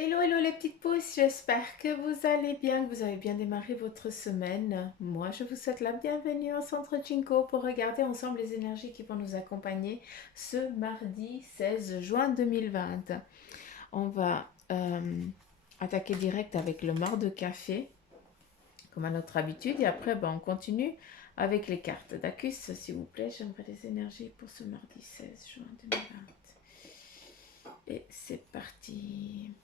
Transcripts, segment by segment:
Hello, hello les petites pousses, j'espère que vous allez bien, que vous avez bien démarré votre semaine. Moi, je vous souhaite la bienvenue au Centre Jinko pour regarder ensemble les énergies qui vont nous accompagner ce mardi 16 juin 2020. On va attaquer direct avec le mar de café, comme à notre habitude, et après, on continue avec les cartes. Dacus, s'il vous plaît, j'aimerais les énergies pour ce mardi 16 juin 2020. Et c'est parti.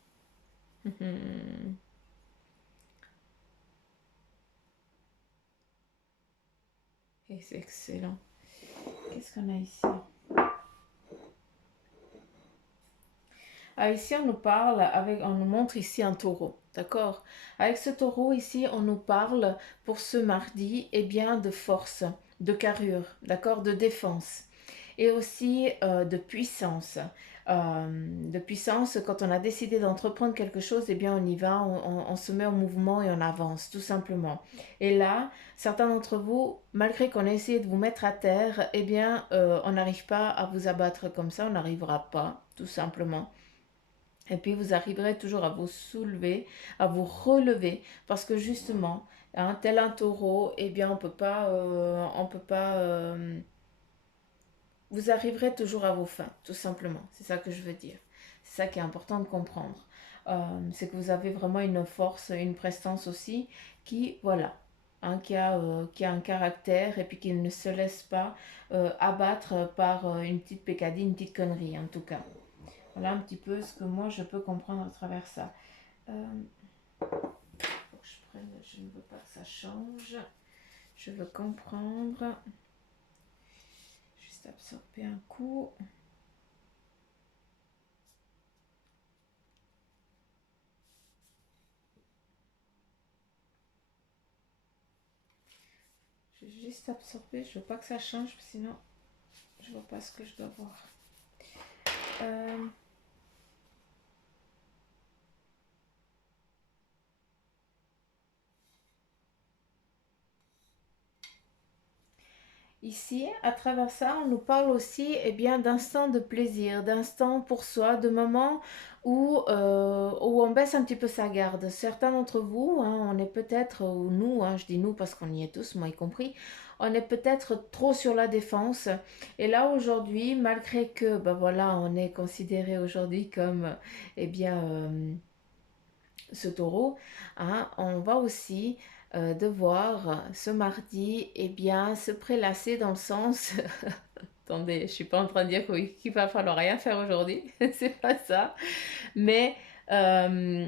Et c'est excellent. Qu'est-ce qu'on a ici? Ah, ici, on nous parle, on nous montre ici un taureau, d'accord? Avec ce taureau ici, on nous parle pour ce mardi, eh bien, de force, de carrure, d'accord? De défense et aussi de puissance. De puissance, quand on a décidé d'entreprendre quelque chose, eh bien on y va, on se met en mouvement et on avance, tout simplement. Et là, certains d'entre vous, malgré qu'on ait essayé de vous mettre à terre, eh bien on n'arrive pas à vous abattre comme ça, on n'arrivera pas, tout simplement. Et puis vous arriverez toujours à vous soulever, à vous relever, parce que justement, hein, tel un taureau, eh bien on peut pas vous arriverez toujours à vos fins, tout simplement. C'est ça que je veux dire. C'est ça qui est important de comprendre. C'est que vous avez vraiment une force, une prestance aussi qui, voilà, hein, qui a un caractère et puis qui ne se laisse pas abattre par une petite pécadille, une petite connerie en tout cas. Voilà un petit peu ce que moi je peux comprendre à travers ça. Faut que je ne veux pas que ça change. Je veux comprendre. Juste absorber un coup. Je vais juste absorber, je veux pas que ça change, sinon je vois pas ce que je dois voir. Euh, Ici, à travers ça, on nous parle aussi d'instants de plaisir, d'instants pour soi, de moments où on baisse un petit peu sa garde. Certains d'entre vous, hein, on est peut-être, ou nous, hein, je dis nous parce qu'on y est tous, moi y compris, on est peut-être trop sur la défense. Et là, aujourd'hui, malgré que, voilà, on est considéré aujourd'hui comme, eh bien, ce taureau, hein, on va aussi devoir ce mardi se prélasser dans le sens attendez, je suis pas en train de dire qu'il va falloir rien faire aujourd'hui, c'est pas ça, mais euh,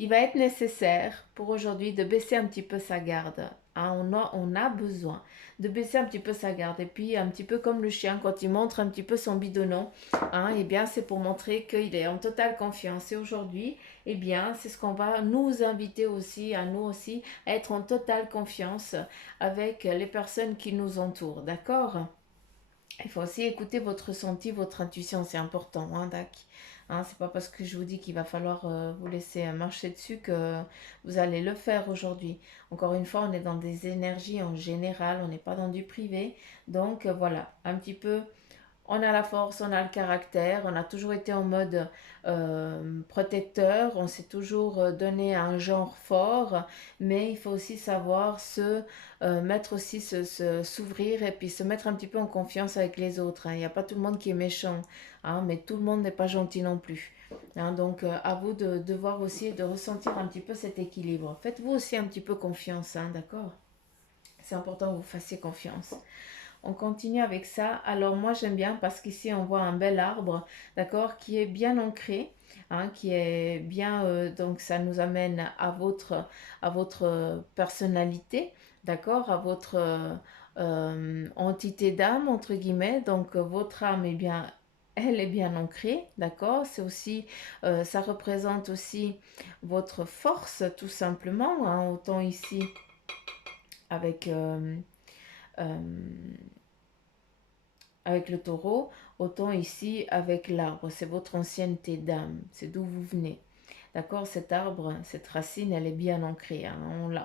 il va être nécessaire pour aujourd'hui de baisser un petit peu sa garde. Hein, on a besoin de baisser un petit peu sa garde. Et puis, un petit peu comme le chien, quand il montre un petit peu son bidonneau, hein, c'est pour montrer qu'il est en totale confiance. Et aujourd'hui, c'est ce qu'on va nous inviter aussi, à nous aussi, à être en totale confiance avec les personnes qui nous entourent. D'accord? Il faut aussi écouter votre ressenti, votre intuition, c'est important, hein, Dac. Hein, c'est pas parce que je vous dis qu'il va falloir vous laisser marcher dessus que vous allez le faire aujourd'hui. Encore une fois, on est dans des énergies en général, on n'est pas dans du privé. Donc voilà, un petit peu on a la force, on a le caractère, on a toujours été en mode protecteur, on s'est toujours donné un genre fort, mais il faut aussi savoir mettre aussi, s'ouvrir et puis se mettre un petit peu en confiance avec les autres. Hein. Il n'y a pas tout le monde qui est méchant, hein, mais tout le monde n'est pas gentil non plus. Hein. Donc à vous de voir aussi et de ressentir un petit peu cet équilibre. Faites-vous aussi un petit peu confiance, hein, d'accord? C'est important que vous fassiez confiance. On continue avec ça. Alors moi j'aime bien parce qu'ici on voit un bel arbre, d'accord, qui est bien ancré, hein, qui est bien, donc ça nous amène à votre personnalité, d'accord, à votre entité d'âme entre guillemets. Donc votre âme est bien, elle est bien ancrée, d'accord. C'est aussi, ça représente aussi votre force tout simplement, hein, autant ici avec euh, avec le taureau, autant ici avec l'arbre. C'est votre ancienneté d'âme, c'est d'où vous venez. D'accord? Cet arbre, cette racine, elle est bien ancrée. Hein.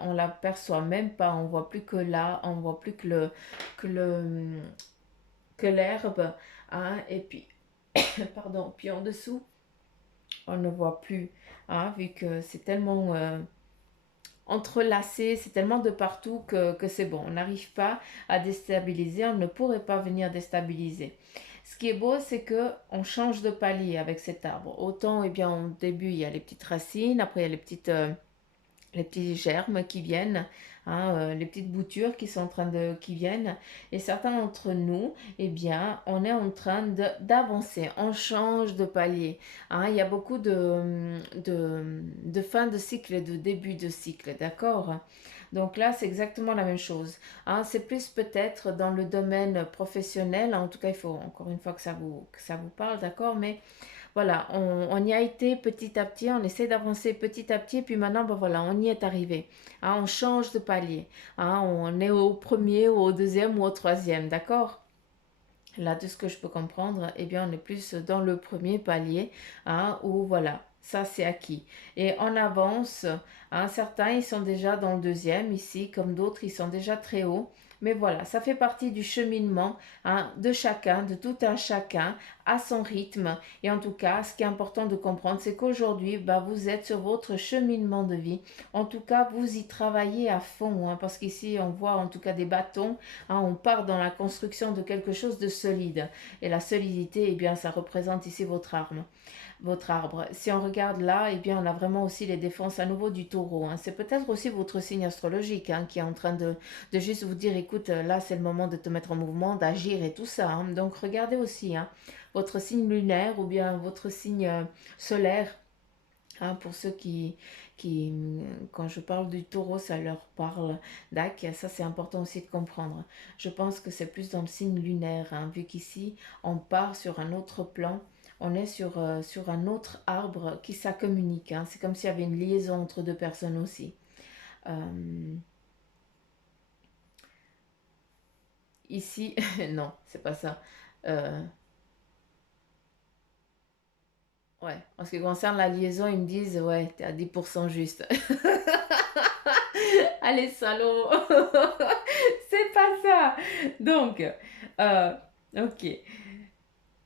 On l'aperçoit même pas, on voit plus que là, on voit plus que le, que l'herbe. Hein. Et puis, pardon, puis en dessous, on ne voit plus, hein, vu que c'est tellement entrelacé, c'est tellement de partout que c'est bon. On n'arrive pas à déstabiliser, on ne pourrait pas venir déstabiliser. Ce qui est beau, c'est que on change de palier avec cet arbre. Autant, eh bien, au début, il y a les petites racines, après, il y a les petits germes qui viennent, hein, les petites boutures qui sont en train qui viennent. Et certains d'entre nous, eh bien, on est en train d'avancer, on change de palier. Hein. Il y a beaucoup de fin de cycle et de début de cycle, d'accord? Donc là, c'est exactement la même chose. Hein. C'est plus peut-être dans le domaine professionnel. En tout cas, il faut encore une fois que ça vous parle, d'accord? Mais voilà, on y a été petit à petit, on essaie d'avancer petit à petit, puis maintenant, ben voilà, on y est arrivé. Hein, on change de palier. Hein, on est au premier, ou au deuxième, ou au troisième, d'accord? Là, de ce que je peux comprendre, eh bien, on est plus dans le premier palier, hein, où voilà, ça c'est acquis. Et on avance, hein, certains, ils sont déjà dans le deuxième ici, comme d'autres, ils sont déjà très hauts. Mais voilà, ça fait partie du cheminement, hein, de chacun, de tout un chacun, à son rythme. Et en tout cas, ce qui est important de comprendre, c'est qu'aujourd'hui, bah, vous êtes sur votre cheminement de vie. En tout cas, vous y travaillez à fond, hein, parce qu'ici, on voit en tout cas des bâtons. Hein, on part dans la construction de quelque chose de solide. Et la solidité, eh bien, ça représente ici votre arme, votre arbre. Si on regarde là, eh bien, on a vraiment aussi les défenses à nouveau du taureau. Hein. C'est peut-être aussi votre signe astrologique, hein, qui est en train de juste vous dire, écoute, là, c'est le moment de te mettre en mouvement, d'agir et tout ça. Hein. Donc, regardez aussi, hein, votre signe lunaire ou bien votre signe solaire. Hein, pour ceux qui, quand je parle du taureau, ça leur parle d'Ac. Ça, c'est important aussi de comprendre. Je pense que c'est plus dans le signe lunaire, hein, vu qu'ici, on part sur un autre plan. On est sur un autre arbre qui ça communique. Hein. C'est comme s'il y avait une liaison entre deux personnes aussi. Euh, ici, non, c'est pas ça. Euh, ouais, en ce qui concerne la liaison, ils me disent, ouais, t'es à 10% juste. Allez, salaud! C'est pas ça! Donc, euh, ok.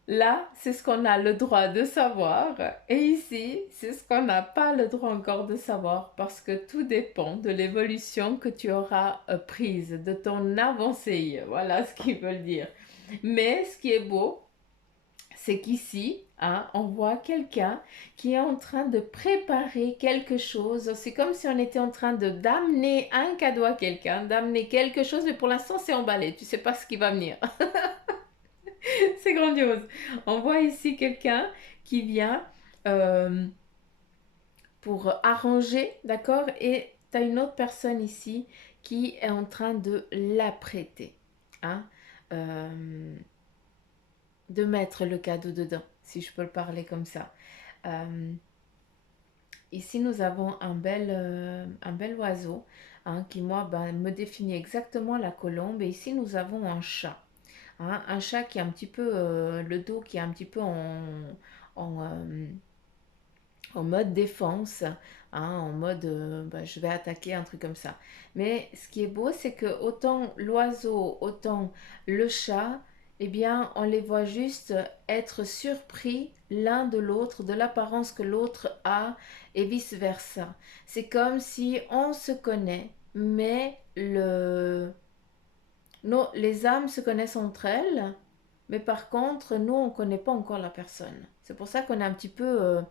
Là, c'est ce qu'on a le droit de savoir. Et ici, c'est ce qu'on n'a pas le droit encore de savoir parce que tout dépend de l'évolution que tu auras prise, de ton avancée. Voilà ce qu'ils veulent dire. Mais ce qui est beau, c'est qu'ici, hein, on voit quelqu'un qui est en train de préparer quelque chose. C'est comme si on était en train de d'amener un cadeau à quelqu'un, d'amener quelque chose, mais pour l'instant, c'est emballé. Tu sais pas ce qui va venir. C'est grandiose. On voit ici quelqu'un qui vient euh, pour arranger, d'accord? Et tu as une autre personne ici qui est en train de l'apprêter. Hein? Euh, de mettre le cadeau dedans, si je peux le parler comme ça. Euh, Ici, nous avons un bel oiseau, hein, qui, moi, ben, me définit exactement la colombe. Et ici, nous avons un chat. Hein, un chat qui a un petit peu le dos qui est un petit peu en, en mode défense, hein, en mode ben, je vais attaquer, un truc comme ça. Mais ce qui est beau, c'est que autant l'oiseau, autant le chat, eh bien, on les voit juste être surpris l'un de l'autre, de l'apparence que l'autre a, et vice-versa. C'est comme si on se connaît, mais les âmes se connaissent entre elles, mais par contre, nous, on ne connaît pas encore la personne. C'est pour ça qu'on est un petit peu...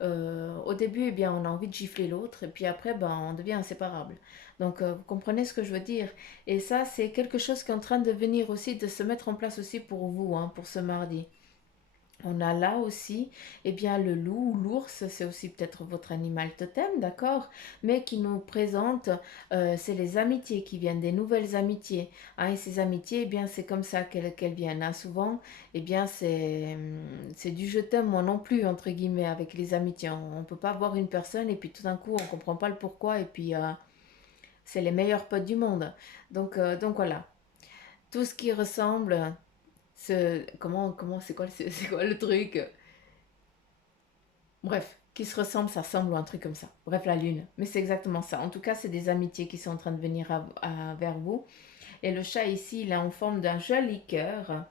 au début, eh bien, on a envie de gifler l'autre, et puis après, ben, on devient inséparable. Donc, vous comprenez ce que je veux dire. Et ça, c'est quelque chose qui est en train de venir aussi, de se mettre en place aussi pour vous, hein, pour ce mardi. On a là aussi, eh bien, le loup ou l'ours, c'est aussi peut-être votre animal totem, d'accord? Mais qui nous présente, c'est les amitiés qui viennent, des nouvelles amitiés. Hein, et ces amitiés, eh bien, c'est comme ça qu'elles viennent. Hein. Souvent, eh bien, c'est du je t'aime, moi non plus, entre guillemets, avec les amitiés. On ne peut pas voir une personne et puis tout d'un coup, on ne comprend pas le pourquoi et puis c'est les meilleurs potes du monde. Donc voilà, tout ce qui ressemble c'est quoi le truc? Bref, qui se ressemble, ça ressemble ou un truc comme ça. Bref, la lune. Mais c'est exactement ça. En tout cas, c'est des amitiés qui sont en train de venir vers vous. Et le chat ici, il est en forme d'un joli cœur.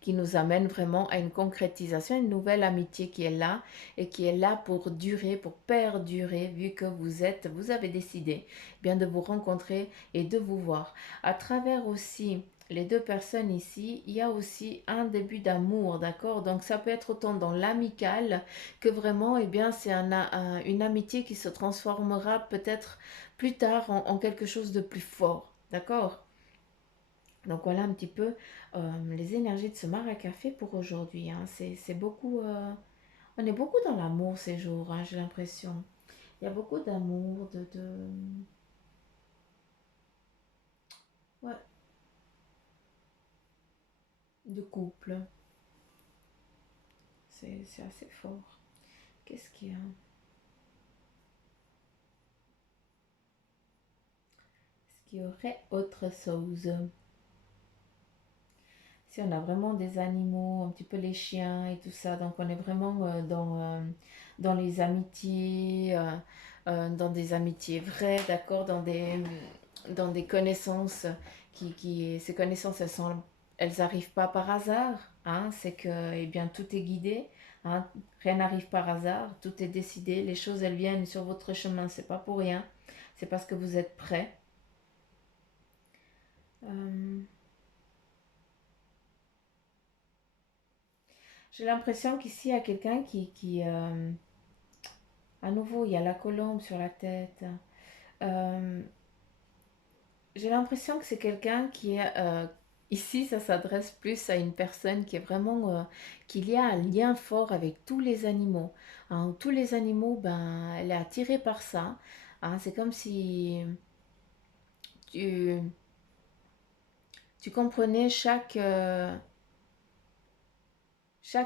qui nous amène vraiment à une concrétisation, une nouvelle amitié qui est là et qui est là pour durer, pour perdurer, vu que vous avez décidé bien de vous rencontrer et de vous voir. À travers aussi les deux personnes ici, il y a aussi un début d'amour, d'accord? Donc ça peut être autant dans l'amical que vraiment, eh bien, c'est une amitié qui se transformera peut-être plus tard en quelque chose de plus fort, d'accord? Donc voilà un petit peu les énergies de ce maracafé pour aujourd'hui, hein. C'est beaucoup, on est beaucoup dans l'amour ces jours, hein, j'ai l'impression. Il y a beaucoup d'amour, ouais, de couple. C'est assez fort. Qu'est-ce qu'il y a? Est-ce qu'il y aurait autre chose? Si on a vraiment des animaux, un petit peu les chiens et tout ça, donc on est vraiment dans les amitiés, dans des amitiés vraies, d'accord, dans des connaissances ces connaissances, elles arrivent pas par hasard, hein, c'est que, eh bien, tout est guidé, hein, rien n'arrive par hasard, tout est décidé, les choses, elles viennent sur votre chemin, c'est pas pour rien, c'est parce que vous êtes prêts. Euh, j'ai l'impression qu'ici, il y a quelqu'un à nouveau, il y a la colombe sur la tête. Euh, j'ai l'impression que c'est quelqu'un qui est... ici, ça s'adresse plus à une personne qui est vraiment... qu'il y a un lien fort avec tous les animaux, hein. Tous les animaux, ben, elle est attirée par ça, hein. C'est comme si tu, tu comprenais chaque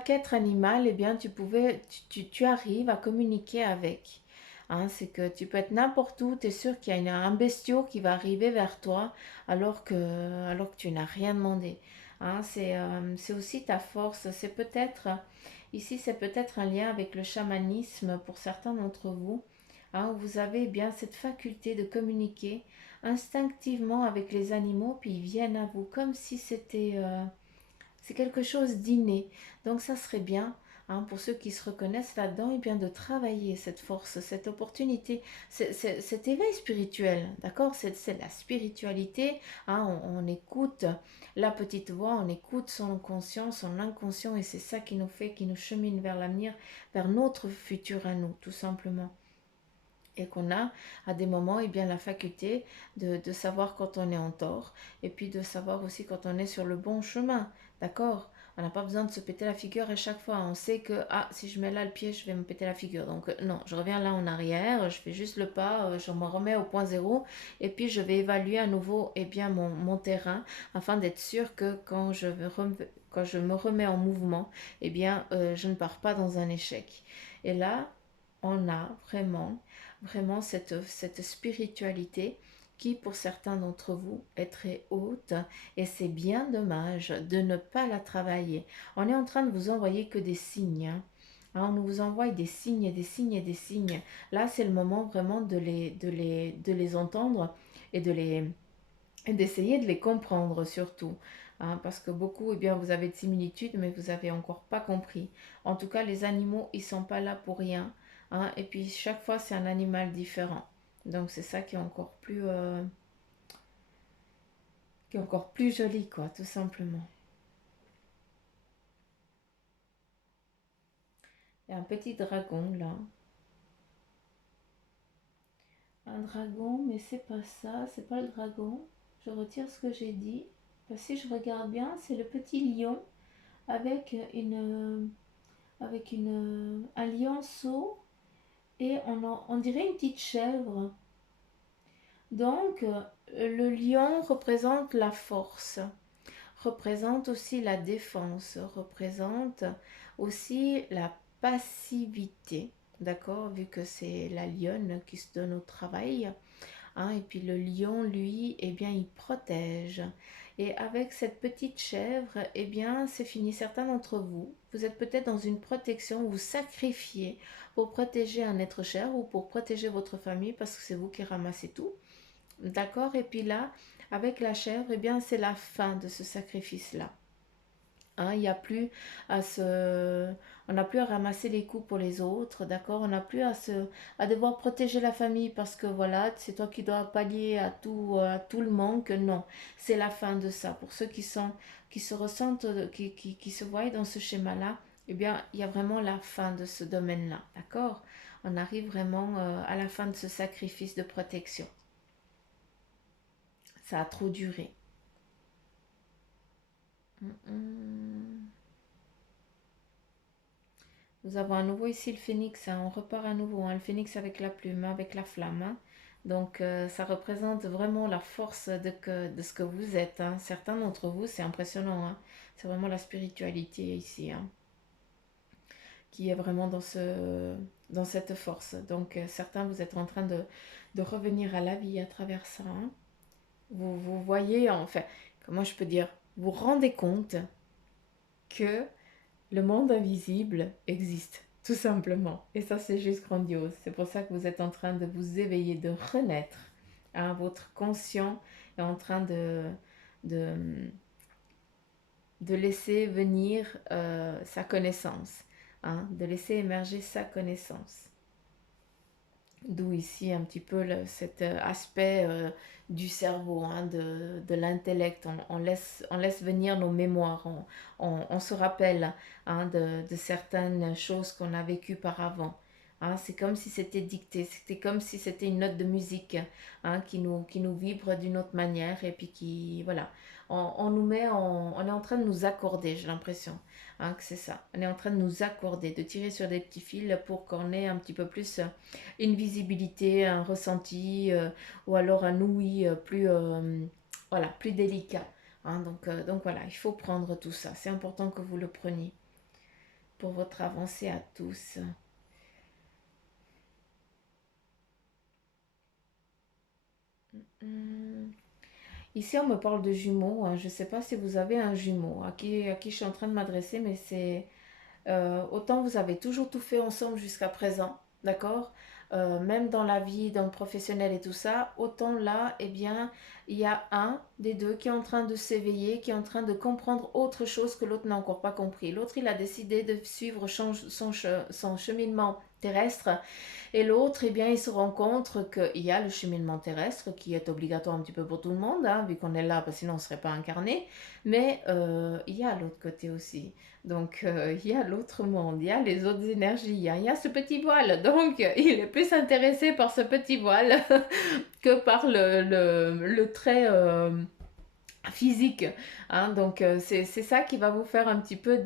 être animal, eh bien, tu arrives à communiquer avec. Hein, c'est que tu peux être n'importe où, tu es sûr qu'il y a un bestiau qui va arriver vers toi alors que tu n'as rien demandé. Hein, c'est aussi ta force. Ici, c'est peut-être un lien avec le chamanisme pour certains d'entre vous. Hein, vous avez eh bien cette faculté de communiquer instinctivement avec les animaux, puis ils viennent à vous comme si c'est quelque chose d'inné. Donc ça serait bien, hein, pour ceux qui se reconnaissent là-dedans, et bien de travailler cette force, cette opportunité, cet éveil spirituel, d'accord? C'est la spiritualité, hein, on écoute la petite voix, on écoute son conscient, son inconscient, et c'est ça qui nous fait, qui nous chemine vers l'avenir, vers notre futur à nous, tout simplement. Et qu'on a à des moments eh bien, la faculté de savoir quand on est en tort et puis de savoir aussi quand on est sur le bon chemin. D'accord? On n'a pas besoin de se péter la figure à chaque fois. On sait que ah, si je mets là le pied, je vais me péter la figure. Donc non, je reviens là en arrière, je fais juste le pas, je me remets au point zéro et puis je vais évaluer à nouveau eh bien, mon terrain afin d'être sûr que quand je me remets en mouvement, eh bien, je ne pars pas dans un échec. Et là, on a vraiment cette spiritualité qui, pour certains d'entre vous, est très haute et c'est bien dommage de ne pas la travailler. On est en train de vous envoyer que des signes, hein. On nous envoie des signes et des signes et des signes. Là, c'est le moment vraiment de les entendre et d'essayer de les comprendre surtout. Hein, parce que beaucoup, eh bien, vous avez de similitudes, mais vous n'avez encore pas compris. En tout cas, les animaux, ils ne sont pas là pour rien. Hein, et puis, chaque fois, c'est un animal différent. Donc, c'est ça qui est encore plus joli, quoi, tout simplement. Il y a un petit dragon, là. Un dragon, mais c'est pas ça, c'est pas le dragon. Je retire ce que j'ai dit. Parce que si je regarde bien, c'est le petit lion avec un lionceau et on dirait une petite chèvre. Donc, le lion représente la force, représente aussi la défense, représente aussi la passivité, d'accord, vu que c'est la lionne qui se donne au travail. Hein, et puis le lion, lui, eh bien, il protège. Et avec cette petite chèvre, eh bien, c'est fini. Certains d'entre vous, vous êtes peut-être dans une protection, vous sacrifiez pour protéger un être cher ou pour protéger votre famille parce que c'est vous qui ramassez tout. D'accord? Et puis là, avec la chèvre, eh bien, c'est la fin de ce sacrifice-là. Hein, il y a plus à se... On n'a plus à ramasser les coups pour les autres, d'accord? On n'a plus à devoir protéger la famille parce que voilà, c'est toi qui dois pallier à tout le manque. Non, c'est la fin de ça. Pour ceux qui sont, qui se ressentent, qui se voient dans ce schéma-là, eh bien, il y a vraiment la fin de ce domaine-là, d'accord? On arrive vraiment à la fin de ce sacrifice de protection. Ça a trop duré. Mm. Nous avons à nouveau ici le phénix, hein. On repart à nouveau, hein. Le phénix avec la plume, avec la flamme, hein. Donc ça représente vraiment la force de ce que vous êtes, hein. Certains d'entre vous, c'est impressionnant, hein. C'est vraiment la spiritualité ici, hein, qui est vraiment dans cette force. Donc certains, vous êtes en train de revenir à la vie à travers ça, hein. Vous voyez, enfin, comment je peux dire, vous rendez compte que le monde invisible existe, tout simplement. Et ça, c'est juste grandiose. C'est pour ça que vous êtes en train de vous éveiller, de renaître. Hein, votre conscient est en train de, de laisser venir sa connaissance, hein, de laisser émerger sa connaissance. D'où ici un petit peu cet aspect du cerveau, hein, de l'intellect. On laisse venir nos mémoires, on se rappelle, hein, de certaines choses qu'on a vécues par avant. Hein, c'est comme si c'était dicté, c'était comme si c'était une note de musique, hein, qui nous vibre d'une autre manière et puis qui, voilà, on nous met, on est en train de nous accorder, j'ai l'impression, hein, que c'est ça. On est en train de nous accorder, de tirer sur des petits fils pour qu'on ait un petit peu plus une visibilité, un ressenti ou alors un ouïe plus, voilà, plus délicat. Hein, donc voilà, il faut prendre tout ça. C'est important que vous le preniez pour votre avancée à tous. Hum. Ici, on me parle de jumeaux, hein. Je ne sais pas si vous avez un jumeau à qui je suis en train de m'adresser, mais c'est autant vous avez toujours tout fait ensemble jusqu'à présent, d'accord? Même dans la vie, dans le professionnel et tout ça, autant là, eh bien, il y a un des deux qui est en train de s'éveiller, qui est en train de comprendre autre chose que l'autre n'a encore pas compris. L'autre, il a décidé de suivre son cheminement terrestre et l'autre, eh bien, il se rend compte qu'il y a le cheminement terrestre qui est obligatoire un petit peu pour tout le monde, hein, vu qu'on est là, parce que sinon on ne serait pas incarné, mais il y a l'autre côté aussi. Donc, il y a l'autre monde, il y a les autres énergies, hein, il y a ce petit voile. Donc, il est plus intéressé par ce petit voile que par le trait physique. Hein. Donc, c'est ça qui va vous faire un petit peu,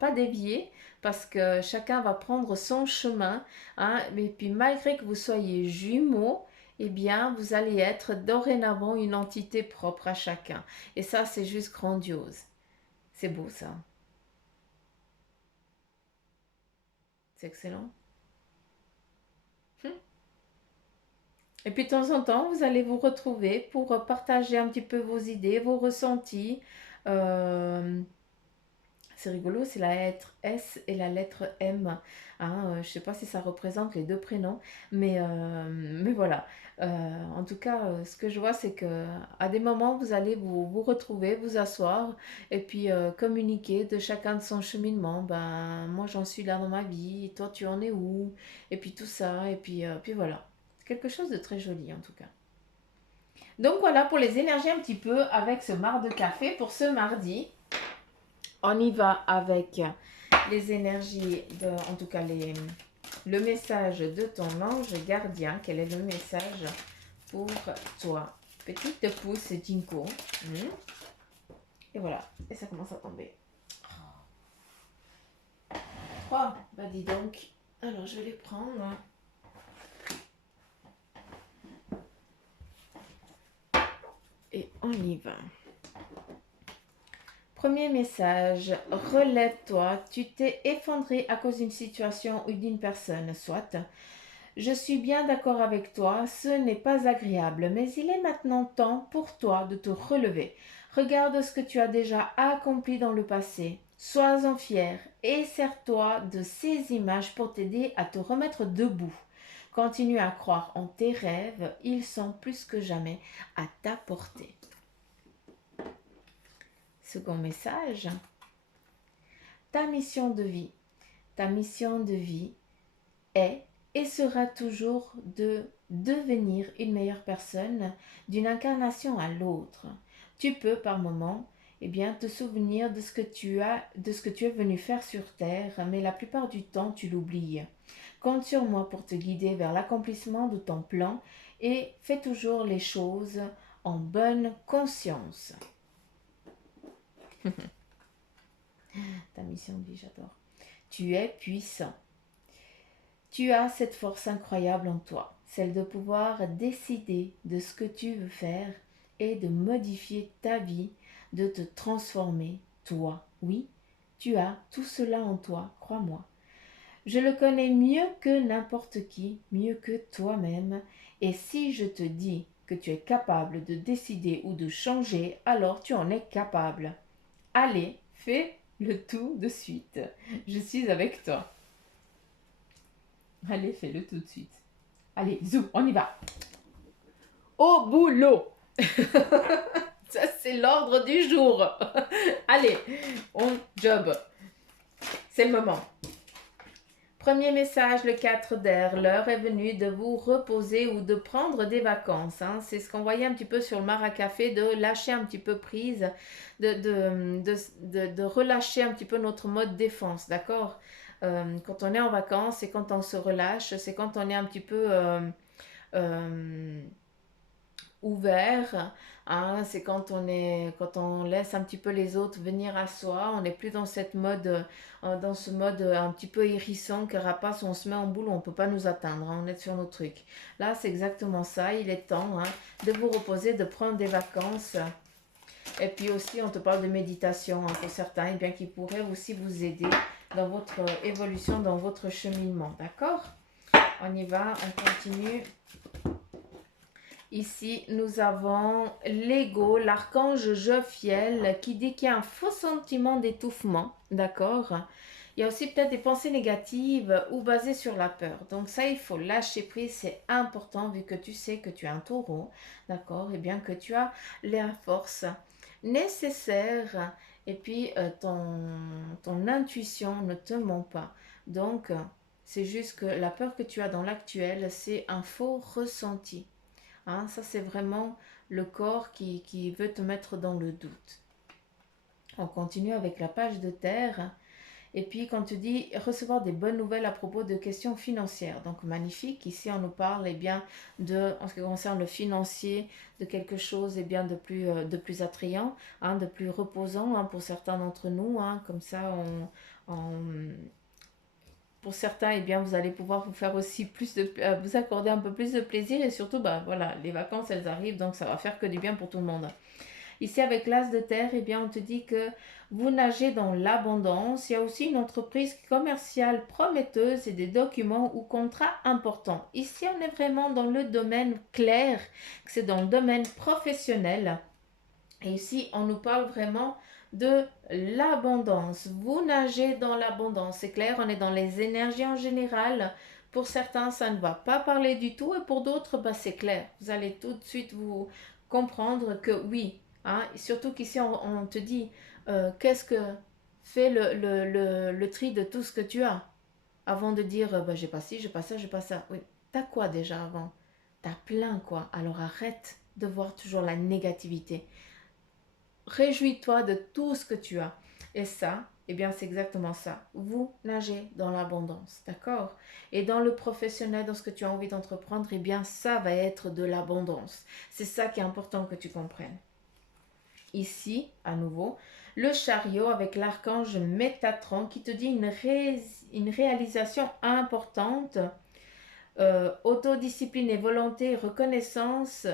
pas dévier, parce que chacun va prendre son chemin. Hein. Et puis, malgré que vous soyez jumeaux, eh bien, vous allez être dorénavant une entité propre à chacun. Et ça, c'est juste grandiose. C'est beau, ça. C'est excellent. Et puis de temps en temps, vous allez vous retrouver pour partager un petit peu vos idées, vos ressentis. Euh, c'est rigolo, c'est la lettre S et la lettre M. Hein, je ne sais pas si ça représente les deux prénoms, mais voilà. En tout cas, ce que je vois, c'est que à des moments, vous allez vous retrouver, vous asseoir et puis communiquer de chacun de son cheminement. Ben, moi, j'en suis là dans ma vie, toi, tu en es où? Et puis tout ça, et puis voilà. C'est quelque chose de très joli en tout cas. Donc voilà pour les énergies un petit peu avec ce marc de café pour ce mardi. On y va avec les énergies, en tout cas le message de ton ange gardien. Quel est le message pour toi? Petite pouce, Jinko. Et voilà, et ça commence à tomber. 3, bah dis donc. Alors je vais les prendre. Et on y va. Premier message, relève-toi, tu t'es effondré à cause d'une situation ou d'une personne, soit. Je suis bien d'accord avec toi, ce n'est pas agréable, mais il est maintenant temps pour toi de te relever. Regarde ce que tu as déjà accompli dans le passé. Sois-en fier et sers-toi de ces images pour t'aider à te remettre debout. Continue à croire en tes rêves, ils sont plus que jamais à ta portée. Second message. ta mission de vie. Ta mission de vie est et sera toujours de devenir une meilleure personne d'une incarnation à l'autre. Tu peux par moment te souvenir de ce que tu es venu faire sur terre, mais la plupart du temps tu l'oublies. Compte sur moi pour te guider vers l'accomplissement de ton plan et fais toujours les choses en bonne conscience. Ta mission de vie, j'adore. Tu es puissant. Tu as cette force incroyable en toi, celle de pouvoir décider de ce que tu veux faire et de modifier ta vie, de te transformer, toi. Oui, tu as tout cela en toi, crois-moi. Je le connais mieux que n'importe qui, mieux que toi-même, et si je te dis que tu es capable de décider ou de changer, alors tu en es capable. Allez, fais le tout de suite. Je suis avec toi. Allez, fais-le tout de suite. Allez, zou, on y va. Au boulot. Ça, c'est l'ordre du jour. Allez, on job. C'est le moment. Premier message, le 4 d'air. L'heure est venue de vous reposer ou de prendre des vacances. Hein. C'est ce qu'on voyait un petit peu sur le mar à café, de lâcher un petit peu prise, de relâcher un petit peu notre mode défense, d'accord. Quand on est en vacances, c'est quand on se relâche, c'est quand on est un petit peu ouvert, hein, c'est quand on laisse un petit peu les autres venir à soi, on n'est plus dans dans ce mode un petit peu hérissant, carapace, où on se met en boule, on ne peut pas nous atteindre, hein, on est sur nos trucs. Là, c'est exactement ça, il est temps de vous reposer, de prendre des vacances. Et puis aussi, on te parle de méditation pour certains, qui pourrait aussi vous aider dans votre évolution, dans votre cheminement, d'accord? On y va, on continue. Ici, nous avons l'ego, l'archange Jophiel, qui dit qu'il y a un faux sentiment d'étouffement, d'accord? Il y a aussi peut-être des pensées négatives ou basées sur la peur. Donc ça, il faut lâcher prise, c'est important vu que tu sais que tu es un taureau, d'accord? Et bien que tu as la force nécessaire et puis ton intuition ne te ment pas. Donc, c'est juste que la peur que tu as dans l'actuel, c'est un faux ressenti. Hein, ça, c'est vraiment le corps qui veut te mettre dans le doute. On continue avec la page de terre. Et puis, quand tu dis recevoir des bonnes nouvelles à propos de questions financières. Donc, magnifique. Ici, on nous parle en ce qui concerne le financier, de quelque chose de plus attrayant, de plus reposant pour certains d'entre nous. Comme ça, pour certains, vous allez pouvoir vous faire aussi vous accorder un peu plus de plaisir et surtout, voilà, les vacances, elles arrivent, donc ça va faire que du bien pour tout le monde. Ici, avec l'as de terre, on te dit que vous nagez dans l'abondance. Il y a aussi une entreprise commerciale prometteuse et des documents ou contrats importants. Ici, on est vraiment dans le domaine clair, c'est dans le domaine professionnel. Et ici, on nous parle vraiment de l'abondance. Vous nagez dans l'abondance. C'est clair, on est dans les énergies en général. Pour certains, ça ne va pas parler du tout. Et pour d'autres, c'est clair. Vous allez tout de suite vous comprendre que oui. Surtout qu'ici, on te dit, qu'est-ce que fait le tri de tout ce que tu as. Avant de dire, j'ai pas ci, j'ai pas ça, j'ai pas ça. Oui, t'as quoi déjà avant? T'as plein quoi. Alors arrête de voir toujours la négativité. Réjouis-toi de tout ce que tu as. Et ça, c'est exactement ça. Vous nagez dans l'abondance, d'accord? Et dans le professionnel, dans ce que tu as envie d'entreprendre, ça va être de l'abondance. C'est ça qui est important que tu comprennes. Ici, à nouveau, le chariot avec l'archange Métatron qui te dit une réalisation importante, autodiscipline et volonté, reconnaissance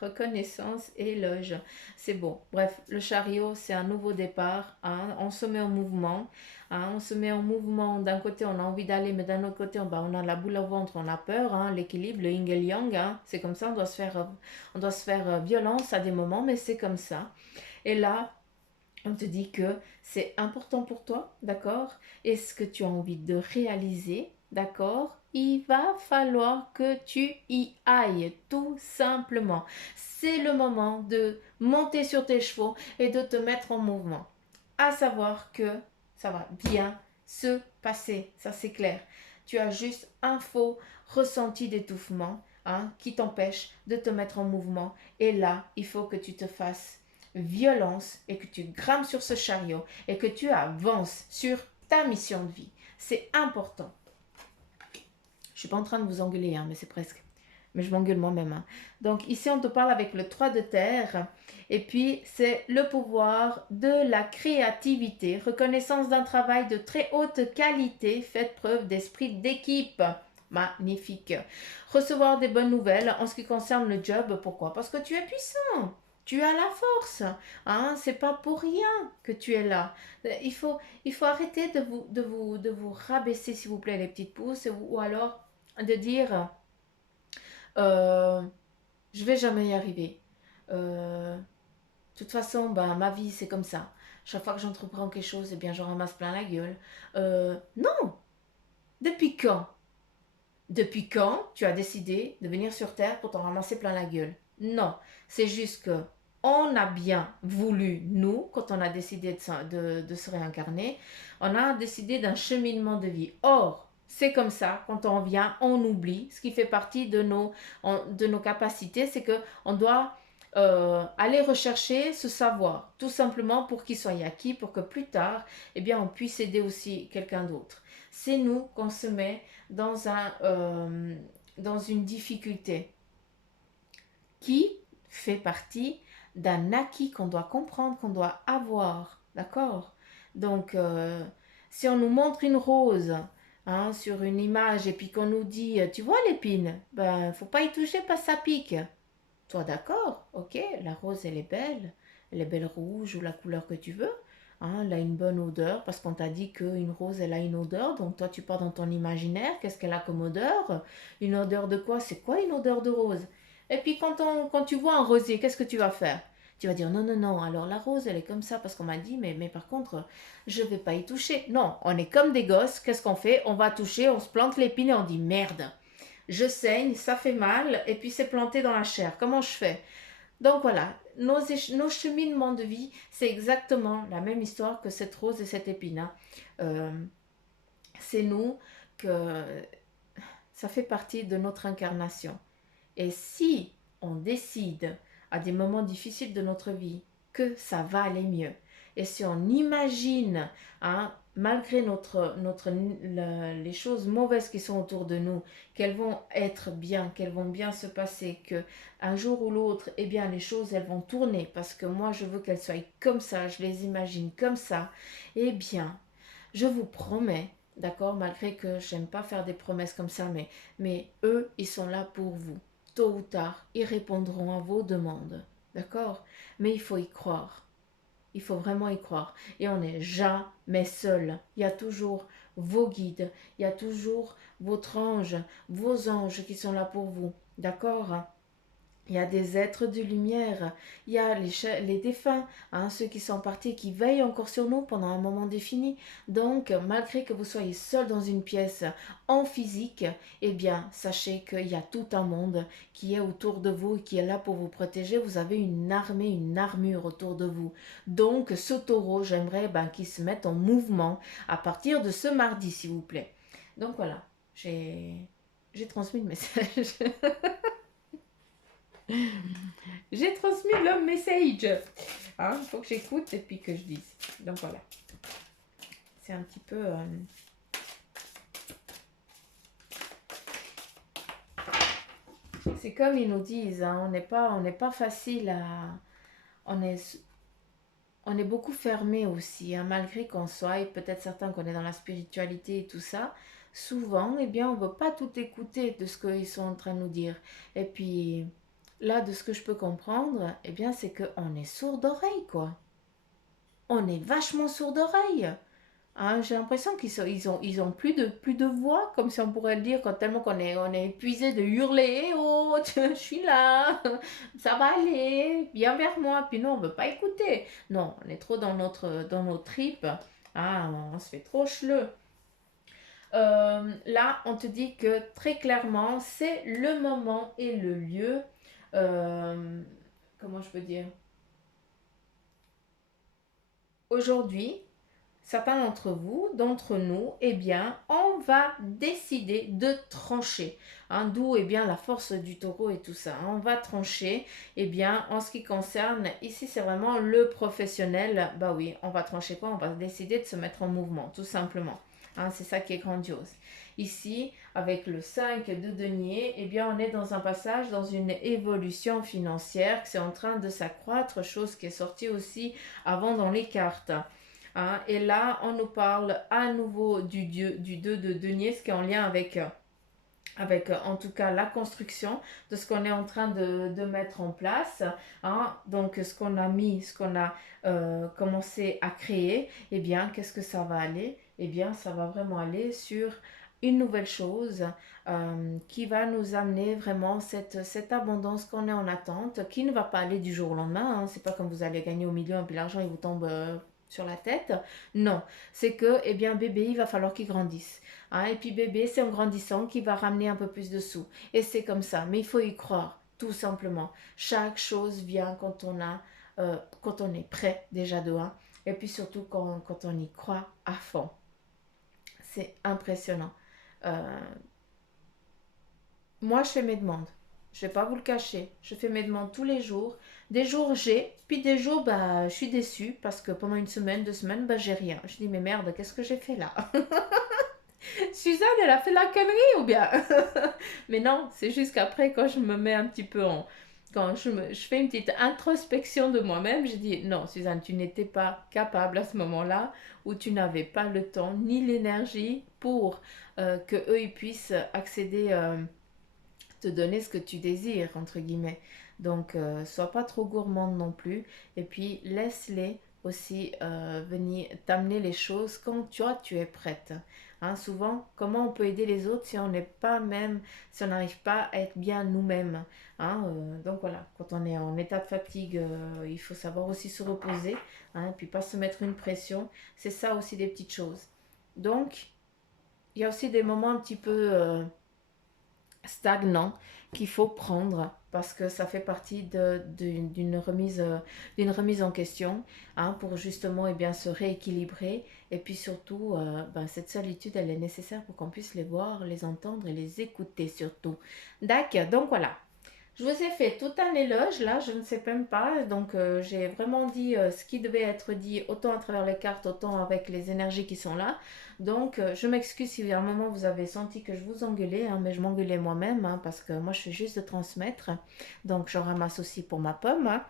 reconnaissance et éloge. C'est beau. Bref, le chariot, c'est un nouveau départ. On se met en mouvement. On se met en mouvement. D'un côté, on a envie d'aller, mais d'un autre côté, on a la boule au ventre, on a peur. L'équilibre, le yin et le yang. C'est comme ça, on doit se faire violence à des moments, mais c'est comme ça. Et là, on te dit que c'est important pour toi, d'accord? Et ce que tu as envie de réaliser, d'accord? Il va falloir que tu y ailles, tout simplement. C'est le moment de monter sur tes chevaux et de te mettre en mouvement. À savoir que ça va bien se passer, ça c'est clair. Tu as juste un faux ressenti d'étouffement qui t'empêche de te mettre en mouvement. Et là, il faut que tu te fasses violence et que tu grimpes sur ce chariot et que tu avances sur ta mission de vie. C'est important. Je ne suis pas en train de vous engueuler, mais c'est presque. Mais je m'engueule moi-même. Donc ici, on te parle avec le 3 de terre. Et puis, c'est le pouvoir de la créativité. Reconnaissance d'un travail de très haute qualité. Faites preuve d'esprit d'équipe. Magnifique. Recevoir des bonnes nouvelles en ce qui concerne le job. Pourquoi? Parce que tu es puissant. Tu as la force. C'est pas pour rien que tu es là. Il faut arrêter de vous rabaisser, s'il vous plaît, les petites pousses. Ou alors de dire euh, je vais jamais y arriver. De toute façon, ma vie, c'est comme ça. Chaque fois que j'entreprends quelque chose, eh bien, j'en ramasse plein la gueule. Non. Depuis quand? Depuis quand tu as décidé de venir sur Terre pour t'en ramasser plein la gueule? Non. C'est juste que on a bien voulu, nous, quand on a décidé de se réincarner, on a décidé d'un cheminement de vie. Or, c'est comme ça, quand on vient, on oublie. Ce qui fait partie de nos capacités, c'est qu'on doit aller rechercher ce savoir, tout simplement pour qu'il soit acquis, pour que plus tard, eh bien, on puisse aider aussi quelqu'un d'autre. C'est nous qu'on se met dans une difficulté qui fait partie d'un acquis qu'on doit comprendre, qu'on doit avoir. D'accord? Donc, si on nous montre une rose sur une image et puis qu'on nous dit, tu vois l'épine, faut pas y toucher parce que ça pique. Toi, d'accord? Ok, la rose, elle est belle rouge ou la couleur que tu veux. Elle a une bonne odeur parce qu'on t'a dit qu'une rose, elle a une odeur. Donc toi, tu pars dans ton imaginaire. Qu'est-ce qu'elle a comme odeur? Une odeur de quoi? C'est quoi une odeur de rose? Et puis quand tu vois un rosier, qu'est-ce que tu vas faire? Tu vas dire non, non, non, alors la rose, elle est comme ça parce qu'on m'a dit, mais par contre, je ne vais pas y toucher. Non, on est comme des gosses. Qu'est-ce qu'on fait? On va toucher, on se plante l'épine et on dit merde. Je saigne, ça fait mal, et puis c'est planté dans la chair. Comment je fais? Donc voilà, nos cheminements de vie, c'est exactement la même histoire que cette rose et cette épine. Euh, c'est nous que ça fait partie de notre incarnation. Et si on décide à des moments difficiles de notre vie que ça va aller mieux, et si on imagine, malgré les choses mauvaises qui sont autour de nous, qu'elles vont être bien, qu'elles vont bien se passer, que un jour ou l'autre, eh bien les choses elles vont tourner parce que moi je veux qu'elles soient comme ça, je les imagine comme ça, eh bien je vous promets, d'accord, malgré que j'aime pas faire des promesses comme ça, mais eux ils sont là pour vous. Tôt ou tard, ils répondront à vos demandes, d'accord? Mais il faut y croire. Il faut vraiment y croire. Et on n'est jamais seul. Il y a toujours vos guides, il y a toujours votre ange, vos anges qui sont là pour vous. D'accord? Il y a des êtres de lumière, il y a les défunts, ceux qui sont partis, qui veillent encore sur nous pendant un moment défini. Donc, malgré que vous soyez seul dans une pièce en physique, eh bien, sachez qu'il y a tout un monde qui est autour de vous et qui est là pour vous protéger. Vous avez une armée, une armure autour de vous. Donc, ce taureau, j'aimerais qu'il se mette en mouvement à partir de ce mardi, s'il vous plaît. Donc voilà, j'ai transmis le message. J'ai transmis le message. Il faut que j'écoute et puis que je dise. Donc voilà. C'est un petit peu... C'est comme ils nous disent, on n'est pas facile à... On est beaucoup fermé aussi, malgré qu'on soit, et peut-être certains qu'on est dans la spiritualité et tout ça. Souvent, eh bien, on ne veut pas tout écouter de ce qu'ils sont en train de nous dire. Et puis... Là, de ce que je peux comprendre, eh bien, c'est qu'on est sourd d'oreille, quoi. On est vachement sourd d'oreille. J'ai l'impression qu'ils ont plus de voix, comme si on pourrait le dire, tellement on est épuisé de hurler, oh, je suis là, ça va aller, viens vers moi. Puis non, on veut pas écouter. Non, on est trop dans nos tripes. On se fait trop chleux. Là, on te dit que très clairement, c'est le moment et le lieu. Comment je peux dire? Aujourd'hui, certains d'entre nous, eh bien, on va décider de trancher. Hein, d'où, eh bien, la force du taureau et tout ça. On va trancher, eh bien, en ce qui concerne, ici, c'est vraiment le professionnel. Bah oui, on va trancher quoi? On va décider de se mettre en mouvement, tout simplement. Hein, c'est ça qui est grandiose. Ici, avec le 5 de denier, eh bien, on est dans un passage, dans une évolution financière qui est en train de s'accroître, chose qui est sortie aussi avant dans les cartes. Hein, et là, on nous parle à nouveau du 2 de denier, ce qui est en lien avec en tout cas la construction de ce qu'on est en train de mettre en place. Hein. Donc ce qu'on a mis, ce qu'on a commencé à créer, eh bien qu'est-ce que ça va aller? Eh bien ça va vraiment aller sur une nouvelle chose qui va nous amener vraiment cette abondance qu'on est en attente, qui ne va pas aller du jour au lendemain. Hein. C'est pas comme vous allez gagner au million et puis l'argent il vous tombe sur la tête. Non, c'est que eh bien bébé il va falloir qu'il grandisse. Hein, et puis bébé, c'est en grandissant qu'il va ramener un peu plus de sous. Et c'est comme ça. Mais il faut y croire, tout simplement. Chaque chose vient quand on est prêt déjà de un. Et puis surtout quand on y croit à fond. C'est impressionnant. Euh, Moi, je fais mes demandes. Je ne vais pas vous le cacher. Je fais mes demandes tous les jours. Des jours, j'ai. Puis des jours, bah, je suis déçue parce que pendant une semaine, 2 semaines, bah, j'ai rien. Je dis, mais merde, qu'est-ce que j'ai fait là? Suzanne, elle a fait la connerie ou bien? Mais non, c'est juste qu'après, quand je me mets un petit peu en... Quand je fais une petite introspection de moi-même, je dis, non, Suzanne, tu n'étais pas capable à ce moment-là, ou tu n'avais pas le temps ni l'énergie pour que eux ils puissent accéder, te donner ce que tu désires, entre guillemets. Donc, sois pas trop gourmande non plus, et puis laisse-les aussi venir t'amener les choses quand toi tu es prête. Hein, souvent, comment on peut aider les autres si on n'est pas même, si on n'arrive pas à être bien nous-mêmes. Hein, donc voilà, quand on est en état de fatigue, il faut savoir aussi se reposer, hein, et puis pas se mettre une pression. C'est ça aussi des petites choses. Donc, il y a aussi des moments un petit peu stagnants qu'il faut prendre parce que ça fait partie d'une remise en question, hein, pour justement eh bien, se rééquilibrer. Et puis surtout, ben, cette solitude, elle est nécessaire pour qu'on puisse les voir, les entendre et les écouter surtout. D'accord, donc voilà. Je vous ai fait tout un éloge, là, je ne sais même pas. Donc, j'ai vraiment dit ce qui devait être dit, autant à travers les cartes, autant avec les énergies qui sont là. Donc, je m'excuse si à un moment vous avez senti que je vous engueulais, hein, mais je m'engueulais moi-même, hein, parce que moi, je suis juste de transmettre. Donc, j'en ramasse aussi pour ma pomme. Hein.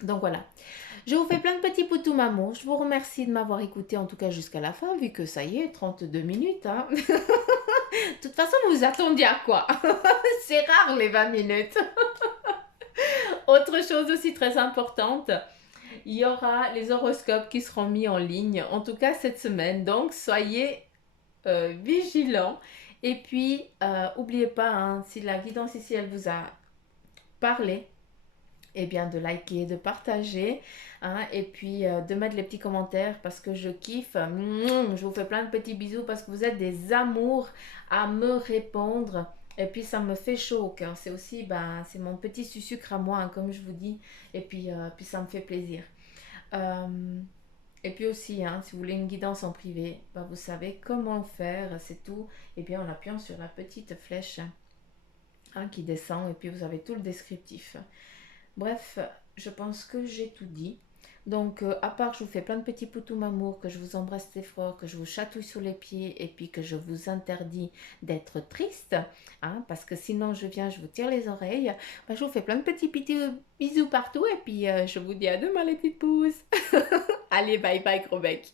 Donc, voilà. Je vous fais plein de petits poutous maman. Je vous remercie de m'avoir écouté, en tout cas jusqu'à la fin, vu que ça y est, 32 minutes. Hein. De toute façon, vous vous attendiez à quoi? C'est rare les 20 minutes. Autre chose aussi très importante, il y aura les horoscopes qui seront mis en ligne, en tout cas cette semaine. Donc, soyez vigilants. Et puis, n'oubliez pas, hein, si la guidance ici, elle vous a parlé, eh bien de liker, de partager, hein, et puis de mettre les petits commentaires parce que je kiffe. Je vous fais plein de petits bisous parce que vous êtes des amours à me répondre. Et puis ça me fait chaud au cœur. C'est aussi, ben, c'est mon petit sucre à moi, hein, comme je vous dis. Et puis ça me fait plaisir. Euh, et puis aussi, hein, si vous voulez une guidance en privé, ben, vous savez comment faire. C'est tout. Et bien en appuyant sur la petite flèche, hein, qui descend. Et puis vous avez tout le descriptif. Bref, je pense que j'ai tout dit. Donc, à part, je vous fais plein de petits poutous mamour, que je vous embrasse très fort, que je vous chatouille sur les pieds et puis que je vous interdis d'être triste, hein, parce que sinon je viens, je vous tire les oreilles. Bah, je vous fais plein de petits bisous partout et puis je vous dis à demain les petites pousses. Allez, bye bye, gros bec.